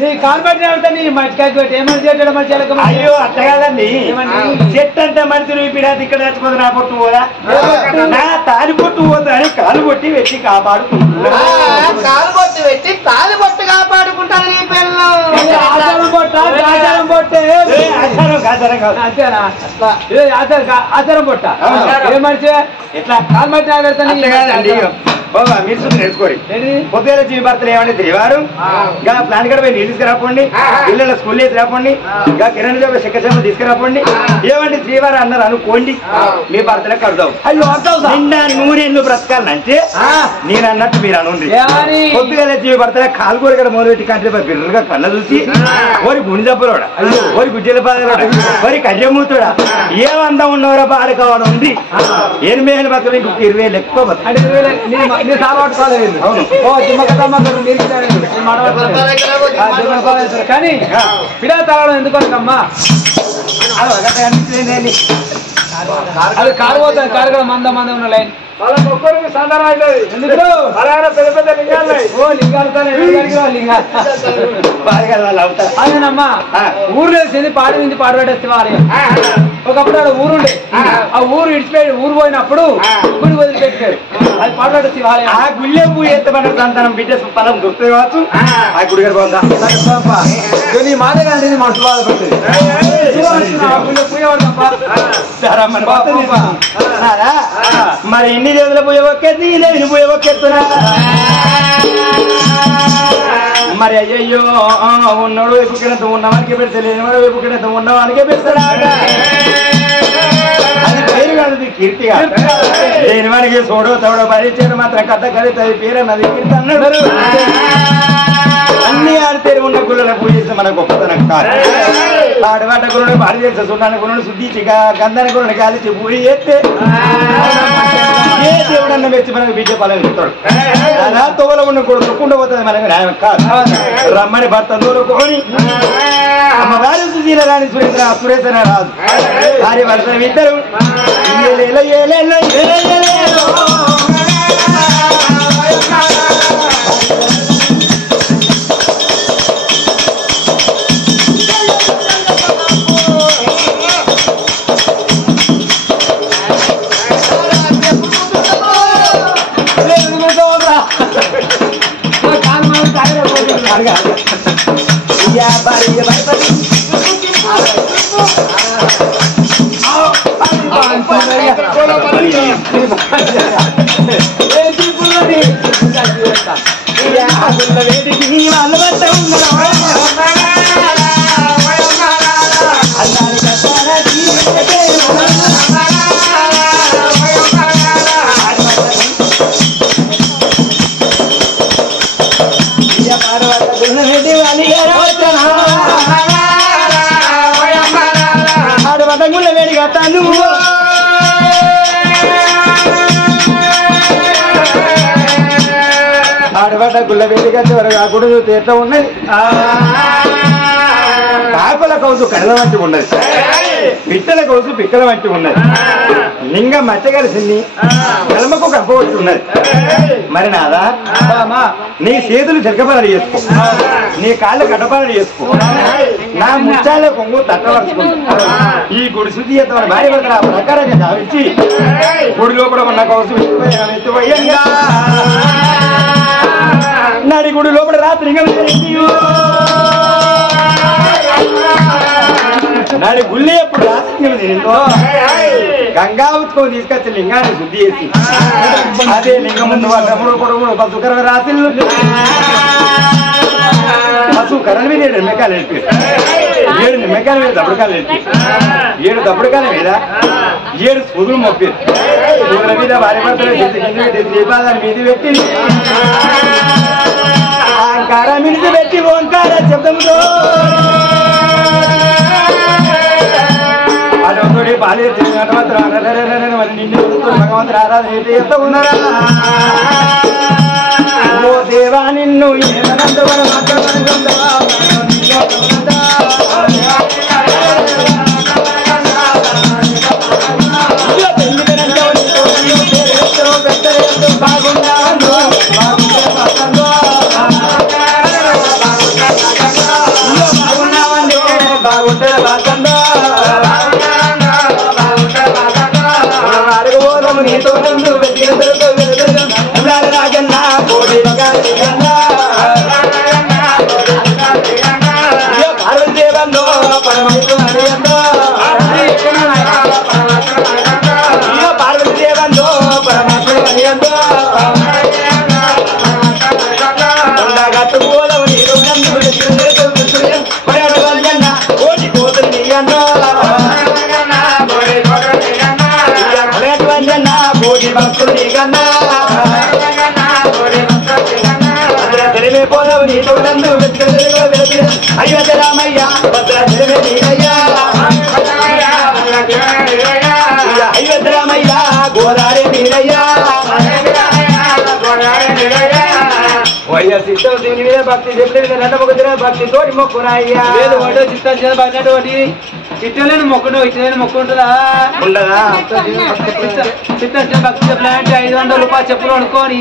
నీ కాల్పట్టిన నీ మట్టికాకి పెట్టి ఏమని చేయడం మంచి అయ్యో అట్ట కాదండి చెట్టు అంటే మనిషి పిడాది ఇక్కడ తెచ్చుకోదు నా పొట్టు పోదా నా తాలి పొట్టు పోతా అని కాలు కొట్టి పెట్టి కాపాడుకుంటున్నా కాలు బొట్టు పెట్టి తాలి బొట్టు కాపాడుకుంటాను నీ పిల్లలు ఆచారం పొట్ట ఆచారం పొట్టే ఆచారం కాదు అంతేనా ఆచారం పొట్ట ఏ మనిషి ఎట్లా కాల్మట్టి ఆగడతాను కాదండి బాబా మీరు చూసి నేర్చుకోండి పొద్దున జీవి భర్తలు ఏమంటే తెలివారు ఇంకా ప్లాన్ కూడా పోయి నీళ్ళు తీసుకురాపండి పిల్లల స్కూల్ వేసి రాపండి ఇంకా కిరణ్ జాబ్ శక్కజాబు తీసుకురాపండి ఏమంటే శ్రీవారు అన్నారు అనుకోండి మీ భర్తలకు కడదాం అయ్యో నిండా నూనెళ్ళు బ్రతకాలంటే నేను అన్నట్టు మీరు అనుండి పొద్దుగా జీవి భర్తల కాలుగూర కూడా మొదలెట్టి కంటే బిర్రగా కళ్ళ చూసి ఓరి గుండె దెబ్బలోడా ఓరి గుజ్జల పాదలోడా ఓరి కళ్యమూతుడా ఏమందం ఉన్నవరా బాధ కావడం ఉంది 8,000 బతులు ఇంకొక 20,000 ఎక్కువ బతులు కానీ పిడా తాగడం ఎందుకమ్మా అది కారు పోతుంది కారు కూడా మంద ఉన్న లైన్ ఒక్కొక్కరికి సందర్భం అవుతుంది ఎందుకు పెద్ద పెద్ద లింగాలు ఓ అదేనమ్మా ఊర్లో వేసింది పాడి నుంచి పాడు పెట్టేస్తే వారి ఒకప్పుడు ఆడ ఊరుండే ఆ ఊరు ఇడిచిపోయి ఊరు పోయినప్పుడు గుడి వదిలిపెట్టాడు అది పాడు పెట్టేసి ఆ గుళ్ళే పూజ ఎత్తబడ్డ సంతానం బిడ్డ ఫలం దొరుకుతుంది కావచ్చు ఆ గుడి గారు పోదా నీ మాట కానీ మనసు బాధపడుతుంది పూజ మరి ఎన్ని రోజుల పూజ ఒక్కెత్తి లేని పూజ ఒక్కెత్తునా మరి అయ్యయ్యో ఉన్నాడు వైపుకినంత ఉన్నవానికి పెడితే లేనివాడు వైపుకినంత ఉన్నవానికే పెడతాడా అది పేరు కాదు కీర్తి లేనివానికి సోడో తోడో పరిచయం మాత్రం కథ కలిత పేరు అన్నది కీర్తి అన్నాడు అన్ని ఆడితేరు ఉన్న గుళ్ళ పూజిస్తే మన గొప్పతనం కాదు ఆడవాట గురుడు పాడి చేస్తే సున్నాన్ని గురుడు శుద్ధి గంధాన్ని గురుడు కాలిచి పూజ చేస్తే ఏ దేవుడన్న మెచ్చి మనకు బిడ్డ ఫలం ఇస్తాడు అలా తోల ఉన్న కూడా తొక్కుండా పోతుంది మనకు న్యాయం కాదు రమ్మని భర్త తోలుకొని అమ్మగారి సుశీల రాని సురేశ్వర రాదు వారి భర్త ఇద్దరు ఆడబడ్డ వేడిగా తాను ఆడబడ్డ గుళ్ళ వేడిగా చివరగా గుడులు తీర్థ ఉన్నది కాకుల కౌసు కడల వంటి ఉన్నది పిట్టల కౌసు పిక్కల వంటి ఉన్నది లింగం మచ్చగలిసింది కలమకు కప్పవచ్చి ఉన్నది మరి నాదా నీ చేతులు చెరకపలాలు చేసుకో నీ కాళ్ళు కట్టపలాలు చేసుకో నా ముచ్చాల కొంగు తట్టవరుచుకుంటా ఈ గుడి శుద్ధి చేద్దామని భార్య భర్తలు ఆ ప్రకారంగా గావించి గుడి లోపల ఉన్న కౌసు ఎత్తుపోయంగా నడి గుడి లోపల రాత్రి నాడి గుళ్ళే ఎప్పుడు రాత్రి తిందో గంగా ఉత్తుకొని తీసుకొచ్చి లింగాన్ని శుద్ధి చేసి అదే లింగం ముందు వాళ్ళ పొడవులు పశుకర రాత్రులు పశుకరల మీద 7 నిమ్మకాయలు వెళ్ళి 7 నిమ్మకాయల మీద దబ్బుడుకాయలు వెళ్ళి 7 దబ్బుడుకాయల మీద 7 సూదులు మొప్పారు సూదుల మీద భార్య భర్తలు దీపాదాన్ని మీద పెట్టి ఆంకార మిడిచి పెట్టి ఓంకార శబ్దంతో అటువంటి బాల్య మరి నిన్ను భగవంతుడు ఆరాధన చేస్తూ ఉన్నారా ఓ దేవా నిన్ను బాగుండా నీతో నందు రాజన్న కోడి పార్వదేవంలో పరమేశ్వరంలో పార్వదేవంలో పరమేశ్వరంలో గట్టు పోలవు నీరు కోటి కోతులు నీయన్నో కోటి భక్తులు నీకన్నా తెలివే పోలవు నీతో నందు అయోధ్య రామయ్య భద్ర తెలివే నీకయ్యా అయోధ్య రామయ్య గోదారి నీరయ్యా దేవుని మీద భక్తి చెప్పలేదు నన్నమొక్క భక్తి తోటి మొక్కునయ్యా లేదు ఒకటో చిత్తం చేత పడినటువంటి ఇట్టలేని మొక్కడు ఇట్టలేని మొక్క ఉంటుందా ఉండదా చిత్తం భక్తి చెప్పాలంటే 500 రూపాయలు చెప్పులు అనుకోని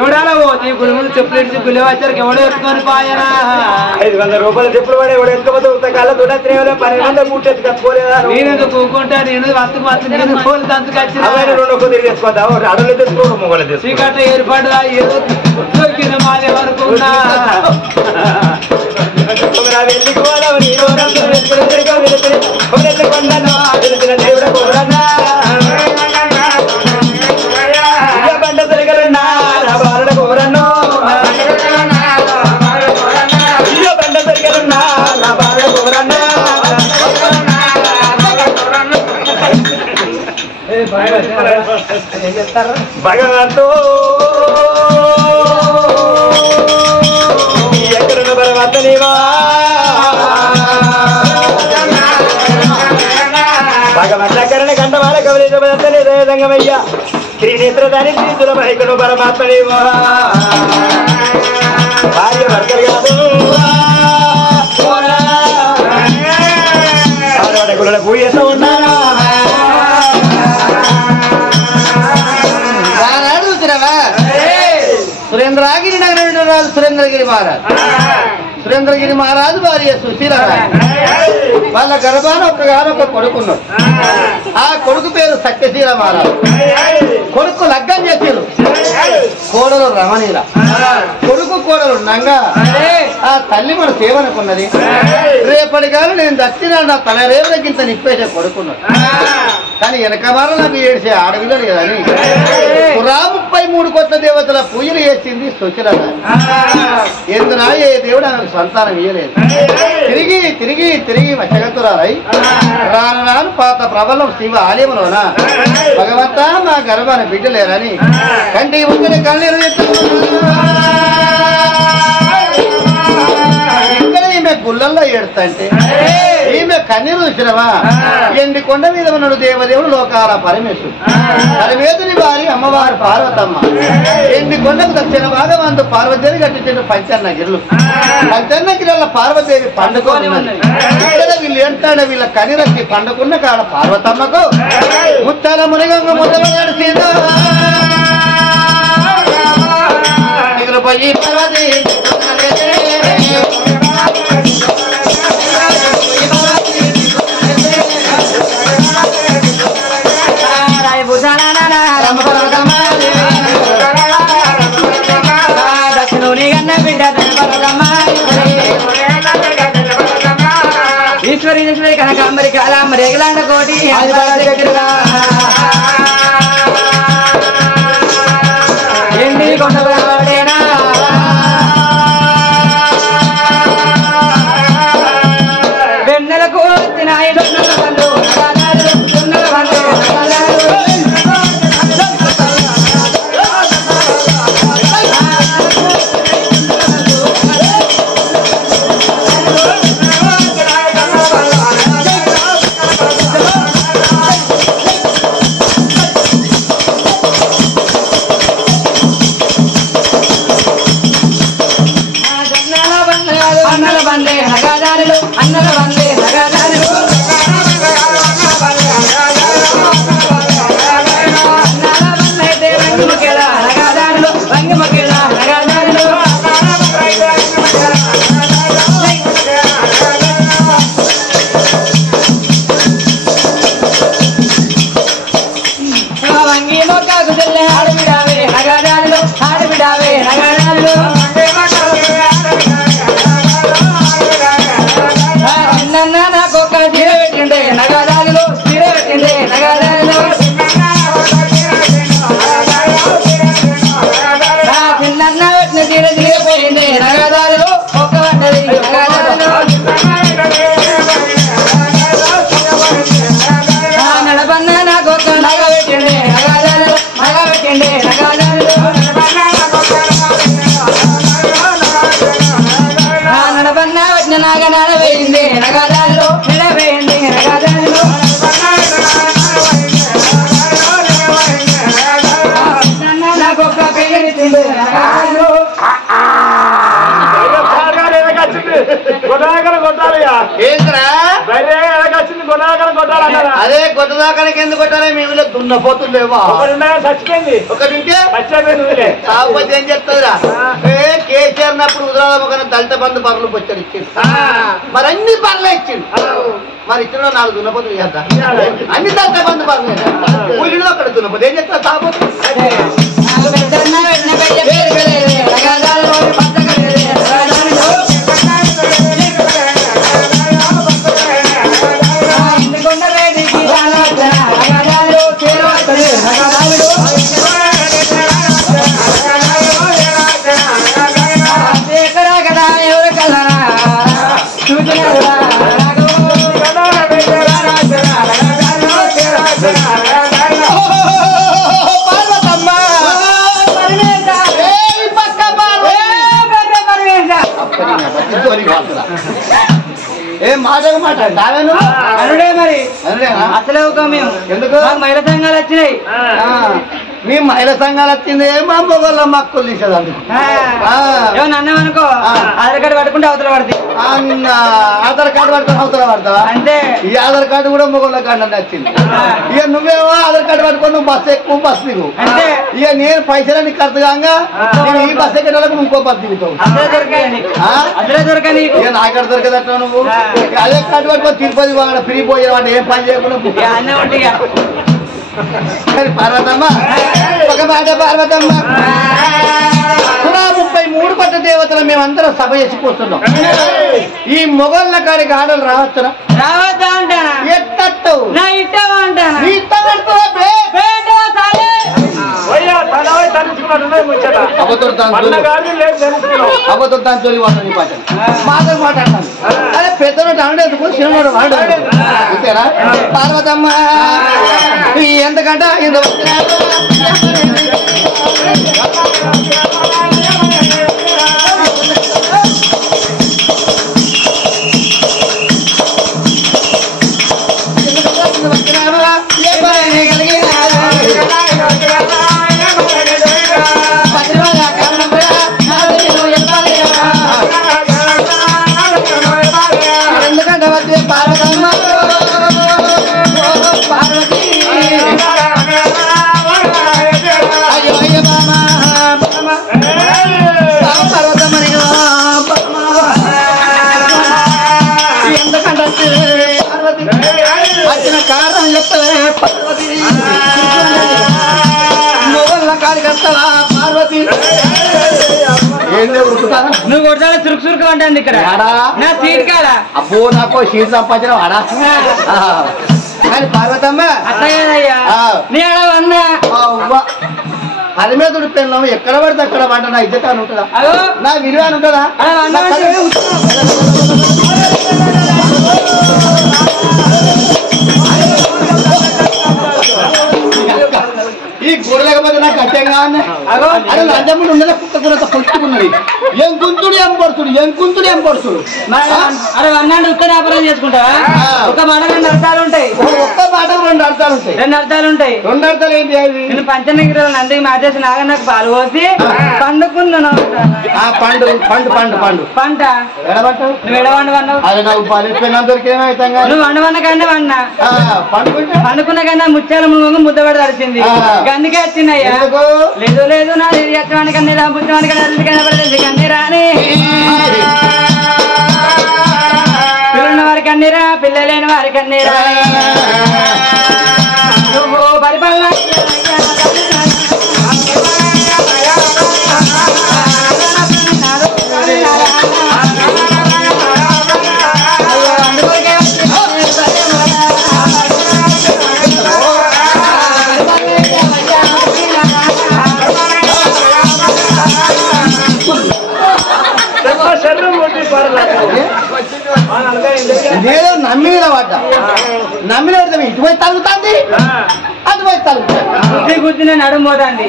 ఎవడాలో పోతే గురువులు చెప్పులు ఇచ్చి గుళ్ళవాచారికి ఎవడో ఎత్తుకొని పాయనా 500 రూపాయలు చెప్పులు పడే ఎవడు ఎత్తుకపోతే కళ్ళ తోట 1200 మూట ఎత్తుకపోలేదా నేను కూకుంటా నేను అంతకు నేను ఫోన్ తంతుకు వచ్చి 2 తిరిగి తెచ్చుకోతావు అడవులు తెచ్చుకోవడం మొగలు తెచ్చుకో చీకట్ల ఏర్పడదా ఏదో దొరికిన మాలే వరకు ఉన్నా వెళ్ళికి పోదావు నీరు కొండను తెలిసిన దేవుడ కోరన్నా బండ తిరగలన్నా బాలడ కోరను బండ తిరగలన్నా బాలడ కోరన్నా భగవంతో ఎక్కడున్న పరమాత్మ నీవా భగవంతకరణ కంఠమాల కవలేజబదనే దయదంగమయ్య శ్రీనేత్రధారి శ్రీ సులభైకను పరమాత్మ నీవా భార్య భర్తలు కాదు గురుల పూజ ఉన్నారా సురేంద్రగిరి నగర రాజు సురేంద్రగిరి మహారాజు భార్య సుశీల వాళ్ళ గర్భాన ఒక కొడుకున్నాడు. ఆ కొడుకు పేరు సత్యశీల మహారాజు. కొడుకు లగ్గం చేసారు. కోడలు రమణీల. కొడుకు కోడలు నంగా. ఆ తల్లి మన సేవనుకున్నది. రేపటిగాను నేను దక్షిణ నా తన రేవులకింత నిప్పేసే కొడుకున్నాడు. కానీ వెనక వారు నాకు ఏడిసే ఆడవిల్లడు కదని 33 కోట్ల దేవతల పూజలు చేసింది సుశీల. ఎందునా ఏ దేవుడు ఆమెకు సంతానం ఇయ్యలేదు. తిరిగి తిరిగి తిరిగి వచ్చగతురారై రాను రాను పాత ప్రబలం శివ ఆలయంలోన భగవంత మా గర్భాన్ని బిడ్డలేరని కంటి ముందు కన్నీరు ఇక్కడ ఈమె గుళ్ళల్లో ఏడుతంటే ఈమె కన్నీరు చూసినవా ఎండి కొండ మీద ఉన్నాడు దేవదేవుడు లోకాల పరమేశ్వరుడు. పరమేశ్వరి వారి అమ్మవారు పార్వతమ్మ. ఎండి కొండకు దక్షిణ భాగం అందు పార్వతీదేవి కట్టించిన పంచన్న గిరులు. పంచన్న గిరిల పార్వతీదేవి పండుకొని ఇక్కడ వీళ్ళు ఏంటాడు వీళ్ళ కనిరక్కి పండుకున్న కాడ పార్వతమ్మకు ముత్తాల మునిగంగ ముద్దలు సీత పోయి పార్వతి ఈశ్వరి ఈశ్వరి కనకాంబరి కాలాంబరి ఎగలాండ కోటి ఎండి కొండేనా వెన్నెలకు తినాయి వంగిలో పక్కకు చెల్లె ఆడబిడావే నగరాలు ఆడబిడావే నగరాలు చిన్న నాకొక్క చీర పెట్టిండే నగరాలు చీర పెట్టిండే నగరాలు చిన్న పెట్టిన చీర చీరపోయింది నగరాలు ఒక్క పడ్డది నడపన్న నాకొక్క నగ పెట్టిండే నగరాలు నగ పెట్టిండే నగరాలు నడపన్న వచ్చిన నాగ నడవేయింది నగరాలు నిలవేయింది నగరాలు నాకొక్క పెళ్ళింది నగరాలు అదే గొడ్డదాకానికి ఎందుకు కొట్టాలి మేము దున్నపోతుండేవా చచ్చిపోయింది ఒకటి చచ్చిపోయింది కాకపోతే ఏం చెప్తారా కేసీఆర్ ఉన్నప్పుడు ఉదరాల దళిత బంధు పనులు వచ్చాడు ఇచ్చింది మరి అన్ని పనులే ఇచ్చింది మరి ఇచ్చిన 4 దున్నపోతులు చేద్దాం అన్ని దళిత బంధు పనులు ఊళ్ళో అక్కడ దున్నపోతే ఏం చెప్తారు తాపోతే ఏం మాటకు మాట అనుడే మరి అసలే ఒక మేము ఎందుకు మహిళా సంఘాలు వచ్చినాయి మీ మహిళా సంఘాలు వచ్చింది మా మొగోళ్ళ మక్కులు తీసేది అందుకు అన్నామనుకో ఆధార్ కార్డు పట్టుకుంటే అవతల పడుతుంది ఆధార్ కార్డు పట్టుకుని అవతల పడతావా అంటే ఈ ఆధార్ కార్డు కూడా మొగోళ్ళ కార్డు అని వచ్చింది ఇక నువ్వేమో ఆధార్ కార్డు పట్టుకొని నువ్వు బస్సు ఎక్కువ బస్సు దిగు అంటే ఇక నేను పైసలని ఖర్చు కాగా ఈ బస్సు ఎక్కేటప్పుడు ఇంకో బస్సు దిగుతావు అసలే దొరకాయి నీకు ఇక నాకడ దొరకదట్లా నువ్వు అదే కార్డు పట్టుకొని తిరుపతి ఫ్రీ పోయే వాడు ఏం పని చేయకుండా అన్నీ ఉంటాయి పార్వతమ్మ ఒక మాట పార్వతమ్మ 33 కొత్త దేవతలు మేమందరం సభ చేసిపోతున్నాం ఈ మొగళ్ళ కాడికి ఆడలు రావచ్చునా రావద్దా అంటానా ఎట్టవు నా ఇట్టవా అంటానా అబద్ధం తోలి వాడని పాట మాతో మాట్లాడతాను అదే పెద్దనోడు ఆడేందుకు చిన్నోడు ఆడేందుకు అంతేనా పార్వతమ్మ ఎందుకంట ఎందుకంటే వచ్చే పార్వతమ్మ పార్వతి అయ్యో అయ్యో బామా పార్వతమ్మని ఎందుకంటే పార్వతి వచ్చిన కారణం చెప్తావే పార్వతి మొగళ్ళ కాడికి వస్తావా పార్వతి నువ్వు కొడతాడు చురుకు చురుకు అంటుంది ఇక్కడ నా సీట్ కాడా అబ్బో నాకు సీట్ సంపాదించడం ఆడా కానీ పార్వతమ్మ అట్లయ్యా నీ అడవన్నా అది మీద ఉడిపోయినాము ఎక్కడ పడితే అక్కడ వంట నా ఇజ్జత అని ఉంటుందా నా విలువ అని ఉంటుందా ఈ గోడ లేకపోతే నాకు అత్యంగా అదే లంచముడు ఉండేది కుక్క కూరంత పొట్టుకున్నది ఏం గుంతుడు ఏం పడుతుడు అరే అన్నాడు ఉత్తర వ్యాపారం చేసుకుంటావా ఒక మాట 2 అర్థాలు ఉంటాయి ఒక్క మాట 2 అర్థాలు ఉంటాయి 2 అర్థాలు ఉంటాయి 2 అర్థాలు ఏంటి అవి నేను పంచనగిరిలో నందికి మ్యాచేసి నాగా నాకు పాలు పోసి పండుకున్నాను పండు పంట ఎడబట్టావు నువ్వు ఎడవండు అన్నావు అది నాకు పాలిపోయినా దొరికేమైతే నువ్వు వండవన్న కన్నా వన్నా పండుకున్న కన్నా ముత్యాల ముద్ద పడి తడిచింది అందుకే వచ్చిందయ్యా లేదు నా ఎత్తవానికి కన్నీరా బుద్ధవానికి కన్నీ రాని పిల్లన్న వారికి అన్నీరా పిల్లలేని వారికి అన్నీరా పరిపాలన నేను నమ్మిన వాట నమ్మిన వాడితే ఇటువైపు తగ్గుతుంది అటువైపు తగ్గుతుంది కూర్చుని నడుము పోతుంది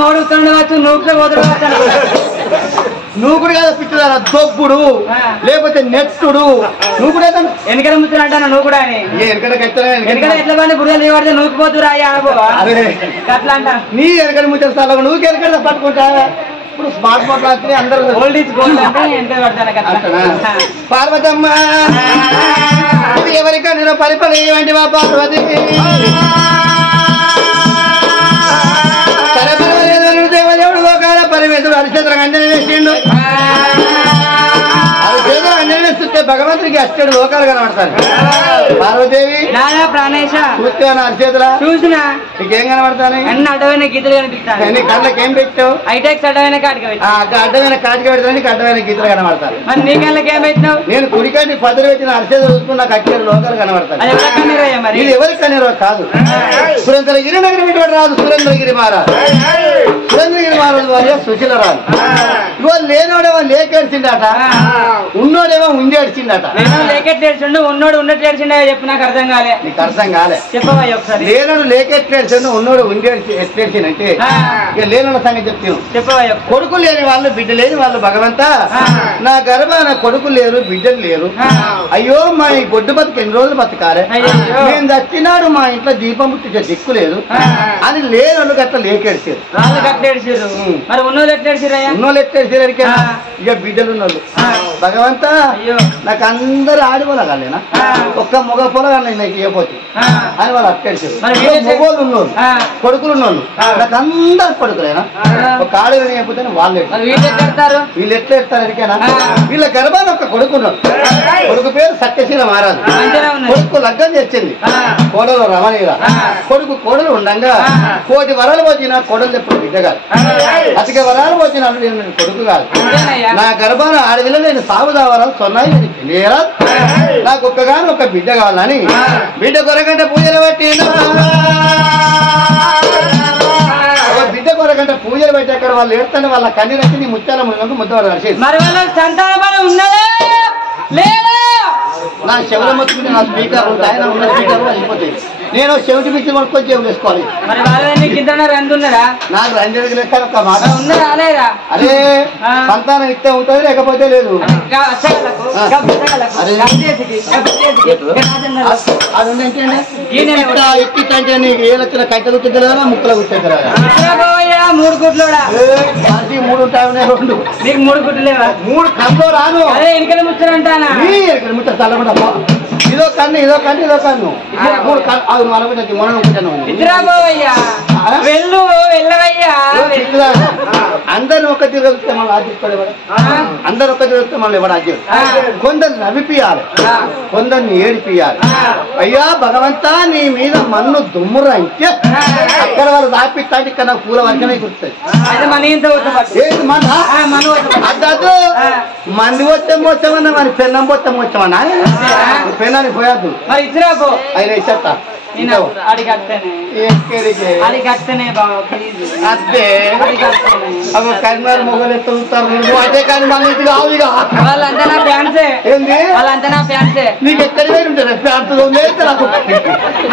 మోడుతుండ వచ్చు నూకులో పోతుంది నూకుడు కదా పిచ్చుదారా దొబ్బుడు లేకపోతే నెట్టుడు నూకుడు వెనకడ ముచ్చులు అంటాను నువ్వు కూడా అని వెనకడ ఎట్లా పని బుర్రలు దిగబడితే నూకిపోతురా అట్లా అంట నీ వెనకడ ముచ్చలు స్థలం నువ్వు వెనకడ పట్టుకుంటా ఇప్పుడు స్మార్ట్ ఫోన్ రాత్రి అందరూ ఓల్డ్ ఈజ్ గోల్డ్ అంటే వెనక పడతాను పార్వతమ్మ ఎవరికైనా పరిపడి ఏమంటి మా పార్వతి దేవదేవుడు లోకాల పరమేశ్వరుడు హరిచంద్ర అంజన వేసిండు హరిచంద్ర అంజన వేస్తుంటే భగవంతుడికి అష్టడు లోకాలు కనబడతాను పార్వదేవి ప్రాణేశ చూస్తాను హరిచేతుల చూసినా నీకేం కనబడతాను అన్ని అడ్డమైన గీతలు కనిపిస్తాను నీ కళ్ళకి ఏం పెట్టావు హైటెక్స్ అడ్డమైన కాటికి అడ్డమైన కాటికి పెడతాను నీకు అడ్డమైన గీతలు కనబడతాను మరి నీ కళ్ళకి ఏం పెట్టినావు నేను కుడికాటి పదవి పెట్టిన హరిచేతులు చూసుకుని నాకు అక్కడ లోకాలు కనబడతాను అది ఎవరి కన్నీరయ్యా మరి ఇది ఎవరికి కన్నీరో కాదు సురేంద్రగిరి నగరం పెట్టుబడి రాదు సురేంద్రగిరి మహారాజు సురేంద్రగిరి మహారాజు వారి సుశీలరాజు ఇవాళ లేనోడేమో లేకేడ్చిండట ఉన్నోడేమో ఉండేడ్చిండట లేకెట్లేడ్చిండు ఉన్నోడు ఉన్నట్టు ఏడ్చిండే చెప్పు నాకు అర్థం కాలే నీకు అర్థం కాలే చెప్పవా ఒకసారి లేనోడు లేకెట్లేడ్చిండు ఉన్నోడు ఉండేడ్చిందంటే ఇక లేనోడ సంగతి చెప్తాను చెప్పవా కొడుకు లేని వాళ్ళు బిడ్డ లేని వాళ్ళు భగవంతా నా గర్భాన కొడుకు లేరు బిడ్డలు లేరు అయ్యో మా ఈ గొడ్డు బతుకు ఎన్ని రోజులు బతకాలే నేను చచ్చినాడు మా ఇంట్లో దీపం పుట్టించే దిక్కు లేదు అని లేనోళ్ళు అట్లా లేకేడ్చారు వాళ్ళు కట్టేడ్చారు మరి ఉన్నోళ్ళు ఎట్లేడ్చారయ్యా ఉన్నోళ్ళు ఎట్లేడ్చారు ఇక బిడ్డలు ఉన్నోళ్ళు భగవంతా నాకు అందరు ఆడిపోలేనా ఒక్క మగ పొలగాలి నాకు ఇవ్వపోతే అని వాళ్ళు అట్టేడ్చారు మగోళ్ళు ఉన్నోళ్ళు కొడుకులు ఉన్నోళ్ళు నాకు అందరు కొడుకులేనా ఒక ఆడవిని అయిపోతే వాళ్ళు వీళ్ళు ఎట్లా ఎడతారు ఎరికేనా వీళ్ళ గర్భాన్ని ఒక కొడుకు ఉన్నాడు కొడుకు పేరు సత్యశీల మహారాజు కొడుకు లగ్గం చేసింది కోడలు రమణీయుల కొడుకు కోడలు ఉండగా 1,000 వరాలు వచ్చిన కోడలు ఎప్పుడు బిడ్డ కాదు అతిక వరాలు వచ్చిన కొడుకు కాదు నా గర్భాన ఆడవిలో నేను సాగుదావరాలు సొన్నాయి లేరా నాకు ఒక్కగాని ఒక బిడ్డ కావాలని బిడ్డ కొరకంటే పూజలు పెట్టి బిడ్డ కొరకంటే పూజలు పెట్టి అక్కడ వాళ్ళు ఏడుతుంటే వాళ్ళ కన్నీ రచ్చి నీ ముత్యాల ముద్దవాడు నడిచేది నా చెవుల మొత్తుకుంటే నా స్పీకర్ ఆయన ఉన్న స్పీకర్ అయిపోతాయి నేను చెవిటి పిచ్చి కొనుక్కొని చెవులు వేసుకోవాలి నాకు రంజనకి లెక్క ఒక మాట అదే సంతానం ఇస్తే ఉంటుంది లేకపోతే లేదు అది ఎక్కింటే నీకు ఏ లక్షల కట్టెలు కూర్చుంటలేదా ముక్కలు కూర్చుంటారా 3 గుడ్లు 3 ఉంటాయి 2 నీకు 3 గుడ్లు లేవా 3 కన్ను రాను అదే ఎన్నికలు ముచ్చరంటానా ముచ్చ చల్లబడమ్మా ఇదో కన్ను ఇదో కన్ను ఇదో కన్ను 3 కన్ను మనకు మొన్న ఉంటాను వెళ్ళు వెళ్ళవయ్యా అందరు ఒక తిరుగుతే మనం ఆశిస్తాడు అందరు ఒక తిరుగుతే మనం ఎవరు ఆశిస్తాడు కొందరు నవ్విపియాలి కొందరిని ఏడిపియాలి అయ్యా భగవంతా నీ మీద మన్ను దుమ్మురా ఇంకే అక్కడ వాళ్ళు దాపిస్తా ఇక్కడ నాకు పూల వర్గమే గుర్తుంది అద్దదు మంది వచ్చే మోచ్చమన్నా మరి పెన్నం పోతే మోచ్చమన్నా పెన్నానికి పోయద్దు మరి ఇచ్చిరా ఆయన ఇచ్చేస్తా కన్మారు మొగలు ఎత్తుతారు అదే కానీ మళ్ళీ ఇది కావు ఇక వాళ్ళంతా నా ఫ్యాన్సే ఏంది వాళ్ళంతా నా ఫ్యాన్సే నీకు ఎక్కడ ఉంటారు ఫ్యాన్స్ నాకు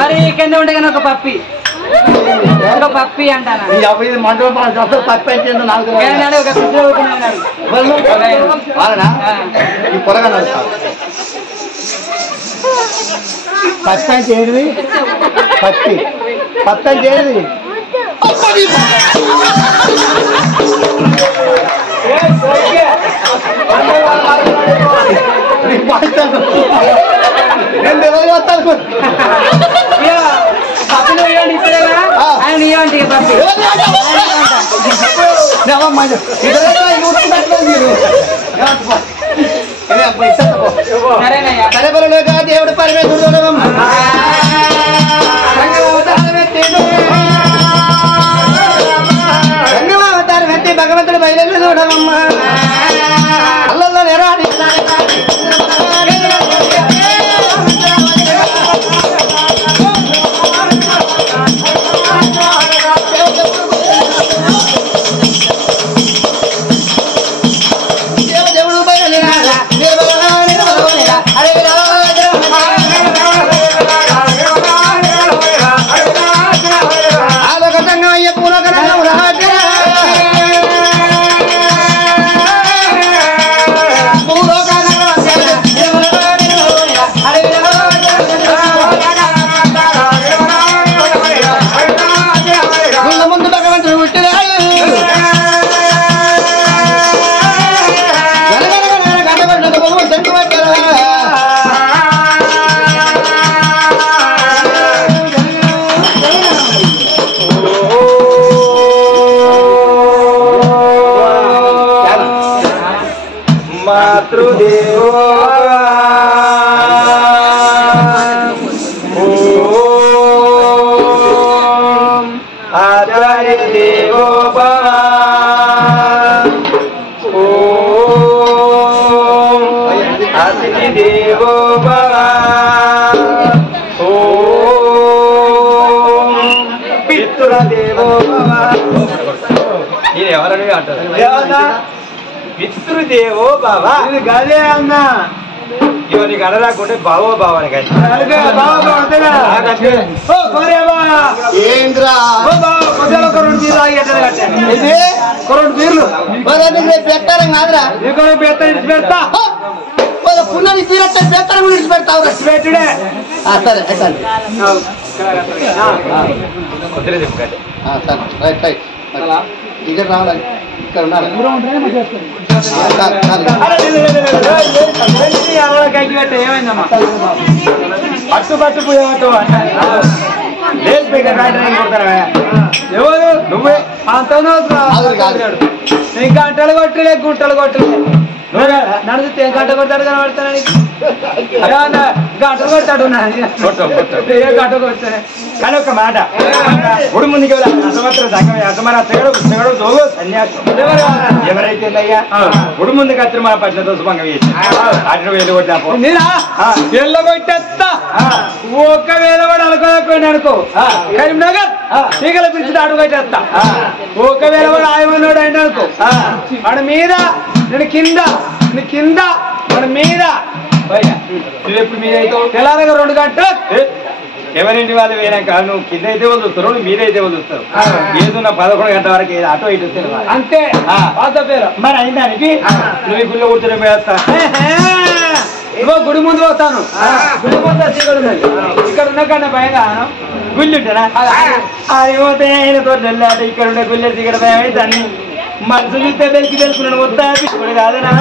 మరి కింద ఉంటే కానీ ఒక పప్పి ఒక పప్పి అంటాను మండపం అసలు పప్పి అంటే నాకు ఒక వాళ్ళనా ఈ పొరగా నడుస్తారు పత్తి అంటే ఏది పత్తి పత్తి అంటే ఏది నేను తెలియదు వస్తాను దేవుడు పరమేశ్వరుడు అవతారం ఎత్తి భగవంతుడు బయలు చూడమమ్మా అల్లల్లో నెరాడి దేవుడు బయలు ఆచార్య దేవో భవ ఓం అతిథి దేవో భవ ఓం పితృ దేవో భవ. ఇది ఎవరని అంటారు? పితృదేవో బాబా. ఇది గదే అన్నా ఇవన్నీ గడరాకుంటే బావో బావని కానీ ఏంద్రా రెండు బీర్లు పెట్టాలని కాదురా పెడతా పుల్లని తీరట్టే పెట్టాలని విడిచి పెడతావు పెట్టుడే సరే సరే రైట్ రైట్ ఇక్కడ రావాలి ఇక్కడ ఉన్నారు ఏమైందమ్మా పట్టు పట్టు పోయేవాటు ఎవరు నువ్వే అంత గంటలు కొట్టలే గుంటలు కొట్టలే నడితే గంట కొట్టాడు కనబడతానని గంటలు కొట్టాడు గంట కొట్టాను. కానీ ఒక మాట గుడి ముందుకి ఎవరైతే గుడి ముందుకు వచ్చి మన పట్ల దోషభంగం చేసి అటు వేలు కొట్టినప్పుడు ఎల్లగొట్టేస్తా ఒకవేళ వాడు అనుకోకపోయినా అనుకో కరీంనగర్ తీగల పిలిచి అడుగు కొట్టేస్తా. ఒకవేళ వాడు ఆయమన్నాడు అయినా అనుకో వాడి మీద నేను కింద వాడి మీద నువ్వు ఎప్పుడు మీద అయితే తెల్లారగా 2 గంటలు ఎవరింటి వాళ్ళు వేయనాక నువ్వు కింద అయితే వాళ్ళు చూస్తారు నువ్వు మీరైతే వాళ్ళు చూస్తారు ఏదున్న 11 గంటల వరకు అటో ఇటు అంతే పేరు. మరి అయినానికి నువ్వు ఈ గుళ్ళో కూర్చొని పోయేస్తా ఇగో గుడి ముందు పోతాను గుడి ముందు ఇక్కడ ఉన్న కన్నా భయంగా గుళ్ళు ఉంటారా అది పోతే ఆయన తోట ఇక్కడ ఉండే గుళ్ళే ఇక్కడ భయం అయితే అన్ని మనసు చూస్తే వెలికి తెలుసుకున్నాను వద్దా పిచ్చుకుని కాదనా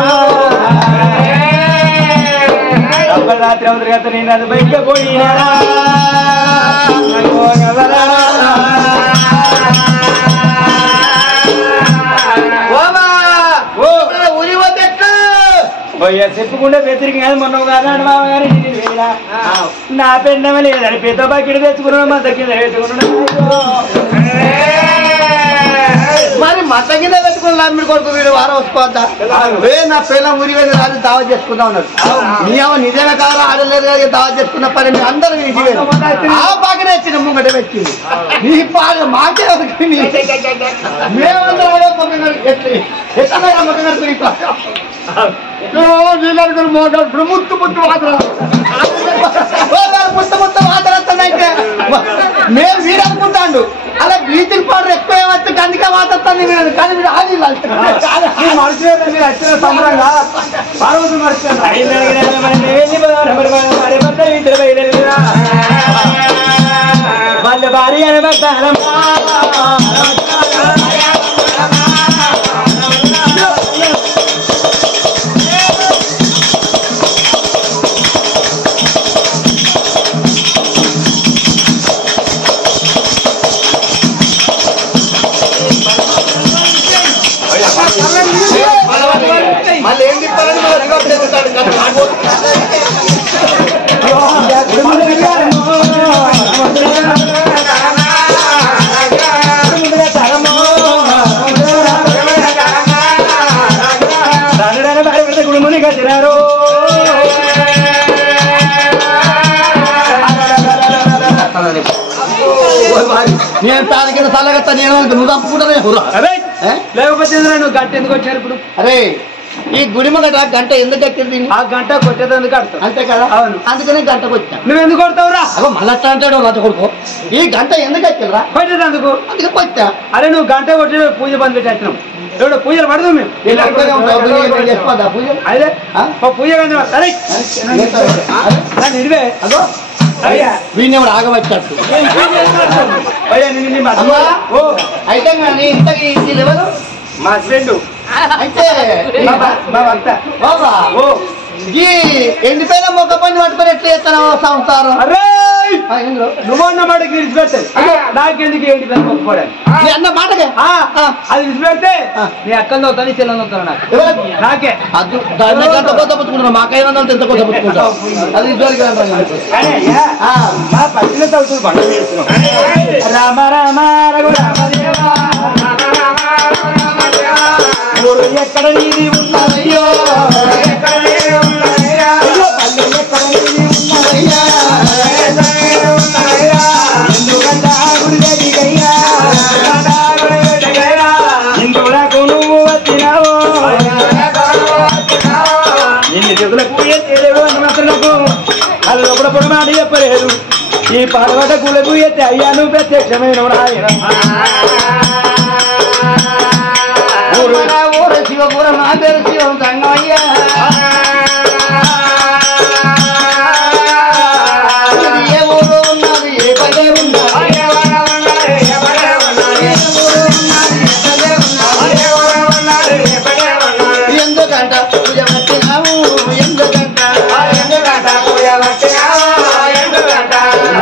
రాత్రి అవుతుంది కదా నేను అది బయట పోయినా చెప్పుకుంటే వ్యతిరేకం కాదు మొన్న మామగారు నా పెండమ లేదని పెద్ద బకెట్ తెచ్చుకున్నాడు మా దగ్గర పెట్టుకున్నాడు. మరి మత కింద పెట్టుకుని మీరు కొడుకు వీడు వారం వస్తుకోవద్దా నా పిల్ల ఊరి వెళ్ళి రాజు దావా చేసుకుంటా ఉన్నాడు. నీవు నిజమే కాదు ఆడలేదు కదా దావా చేసుకున్న పని మీ అందరూ ఆ బాగానే వచ్చింది ముంగట వచ్చింది నీ పాలు మాకే మేమందరూ మోటాడు ముత్తు ముత్తు మాత్రం ముత్తు మాట్లాడుతానంటే మేము వీడనుకుంటాడు అలా బ్లీచింగ్ పౌడర్ ఎక్కువ ఏమొచ్చు అందుకే మాట్లాడుతాను కానీ మీరు ఆది మనుషులు మీరు వచ్చిన సంబరంగా పార్వతి మనుషులు వాళ్ళ భార్య మళ్ళీ ఏం తిప్పాలని గుడిముని కట్టినారు నేను తానికి సల్లగత్తా నేను నువ్వు తప్పుకుంటానే లేకపోతే నువ్వు గంట ఎందుకు వచ్చారు ఇప్పుడు? అరే ఈ గుడి ముంగట గంట ఎందుకు కట్టింది? ఆ గంట కొట్టేందుకు కడతావు అంతే కదా? అవును. అందుకనే గంటకు వచ్చా. నువ్వు ఎందుకు కొడతావురా? అగో మళ్ళీ అంటాడు రాజు కొడుకు ఈ గంట ఎందుకు వచ్చిందిరా? కొట్టేందుకు. అందుకే వచ్చా. అరే నువ్వు గంట కొట్టి పూజ బంద్ పెట్టి వచ్చినావు. ఎవడో పూజలు పడదు మేము చేసుకోవద్దా పూజ? అదే పూజ సరే నిడివే అదో వీడిని ఎవడు ఆగవచ్చట్టు అయితే కానీ ఇంతకి ఎవరు మా హస్బెండ్ అయితే మా భర్త బాబా ఓ ఈ ఎండిపోయిన మొక్క పని పట్టుకొని ఎట్లా చేస్తాను సంసారం? అరే నువ్వన్న మాటకి విడిచిపెట్టాలి నాకెందుకు ఏంటి పెద్ద మొక్కుకోవడానికి నీ అన్న మాటకే అది విడిచిపెడితే నీ అక్కని అవుతాను చెల్లెని అవుతాను నాకు నాకే అది దాన్ని ఎంత కొత్త పుచ్చుకుంటున్నావు మాకైనా ఎంత కొత్త పుచ్చుకుంటావు అది మా పచ్చిన తలుపులు బండ చేస్తున్నాం రామ రామ రఘు రామదేవా ఊరు ఎక్కడ నీది ఉన్నదయ్యో ఎక్కడ నీది ఉన్నదయ్యా పల్లె ఎక్కడ నీది ఉన్నదయ్యా ఎందుకంటే గుడి దగ్గరయ్యా ఇందులకు నువ్వు వచ్చినావు ఇన్ని దిగులకు ఎత్తేలేవు అని మాత్రకు అది లోపల పొడమాడి చెప్పలేదు ఈ పాడవట కులకు ఎత్తే అయ్యా నువ్వు ప్రత్యక్షమైన రాయన ఊరు శివపుర నా పేరు శివం సంగమయ్యా ఏ ఊరు ఉన్నది ఏ పదే ఉన్నది ఎందుకంట పూజ పట్టినాము ఎందుకంట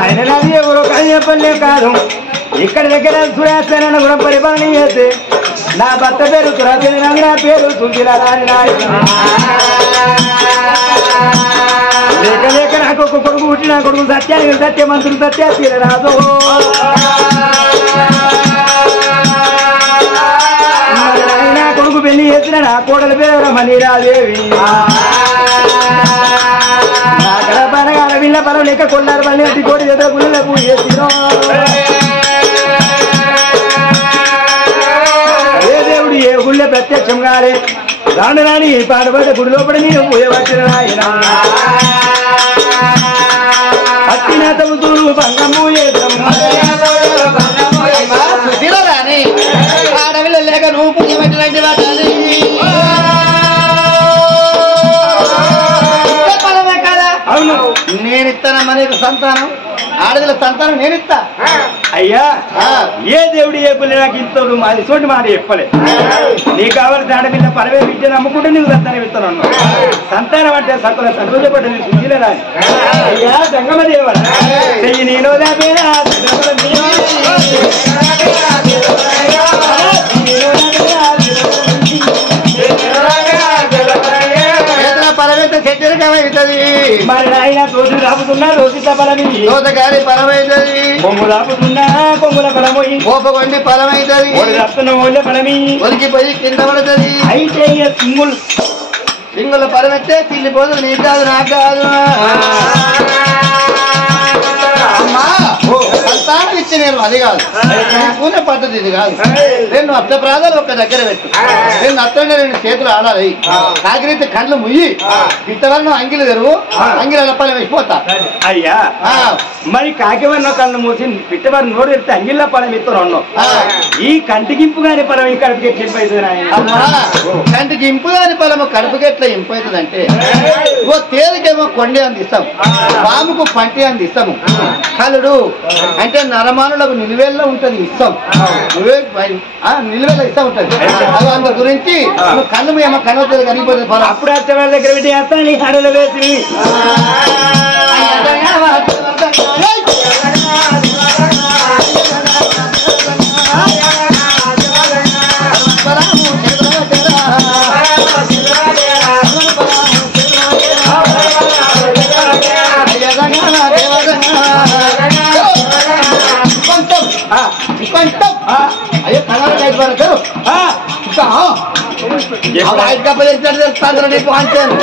ఆయన నాది ఎవరో కానీ చెప్పలే కాదు ఇక్కడ దగ్గర సురేస్తానన్న కూడా పరిపాలన చేస్తే నా భర్త పేరు సురాజని నా పేరు సుందిలా రాని లేక లేక నాకు ఒక కొడుకు పుట్టి నా కొడుకు సత్యానికి సత్యమంతుడు సత్య తీరరాదు నా కొడుకు పెళ్లి చేసిన నా కోడల పేరు రమణీరాదేవి నా గడపనగా అరవిల్ల పరం లేక కొల్లారు పల్లి అట్టి కోడి చేత గుళ్ళ పూజ చేసిన ఏ దేవుడు ఏ గుళ్ళ ప్రత్యక్షం కాలే రాను రాని పాడబడ్డ గుడి లోపల నేను పూజ పట్టిన ఆయన పట్టిన తమ్ముతూరు బంగము రాని ఆడవిల్ల లేక నువ్వు పూజ పెట్టినట్టు వాడాలి అవును నేను ఇస్తానమ్మా నీకు సంతానం ఆడవిల్ల సంతానం నేను ఇస్తా అయ్యా ఏ దేవుడు ఏ పుల్లి నాకు ఇంతడు మాది చోటు మాట చెప్పలే నీకు కావాల్సిన ఆడపిల్ల పరవే విద్య నమ్ముకుంటే నీకు సంతానం ఇస్తాను సంతానం అంటే సకల సంతోషపడ్డ శుద్ధిలే రాని అయ్యా జంగమ దేవ చెయ్యి నేను పరమైతే చెట్టరికమవుతుంది మరి ఆయన రోజు రాపుతున్నా రోజుత బలమి దోతగారి పరమైతుంది కొమ్ము రాపుతున్నా కొమ్ముల బలమోయి కోపగొండి పరమైతుంది రాస్తున్న ఓళ్ళ బలమి ఒలికిపోయి కింద పడుతుంది అయితే సింగుల్ సింగుల పరమైతే పిల్లిపోదు నీకు కాదు నాకు కాదు అమ్మా సంతానం ఇచ్చి నేను అది కాదు కూనే పద్ధతి ఇది కాదు రెండు అర్థ ప్రాధాలు ఒక దగ్గర పెట్టు రెండు అత్తనే రెండు చేతులు ఆడాలి కాకిరీతి కళ్ళు ముయ్యి ఇంతవరకు అంగిలు తెరువు అంగిల పని వేసిపోతా అయ్యా మరి కాకివన్న కళ్ళు మూసి పిట్టవారి నోడు పెడితే అంగిళ్ళ పలం ఇస్తున్నాను ఈ కంటికింపు గాని పలం ఈ కడుపుకి ఎట్లింపు అవుతుంది కంటికి ఇంపు కాని పొలము కడుపుకి ఎట్లా ఇంపు అవుతుందంటే ఓ తేలికేమో కొండే అందిస్తాం పాముకు పంటి అందిస్తాము కలుడు అంటే నరమానులకు నిలువేళ్ళలో ఉంటది ఇస్తాం నిలువేళ్ళ ఇష్టం ఉంటది అది అంత గురించి కళ్ళు ఏమో కనవుతుంది కనిపోతుంది పొలం అప్పుడు వచ్చే వాళ్ళ దగ్గర పెట్టి వేస్తాను అడలు వేసి అయ్యో కలర్ అయిపోయారు ఇంకా వైట్ కప్ప చేసినట్టు నీకు అంటాను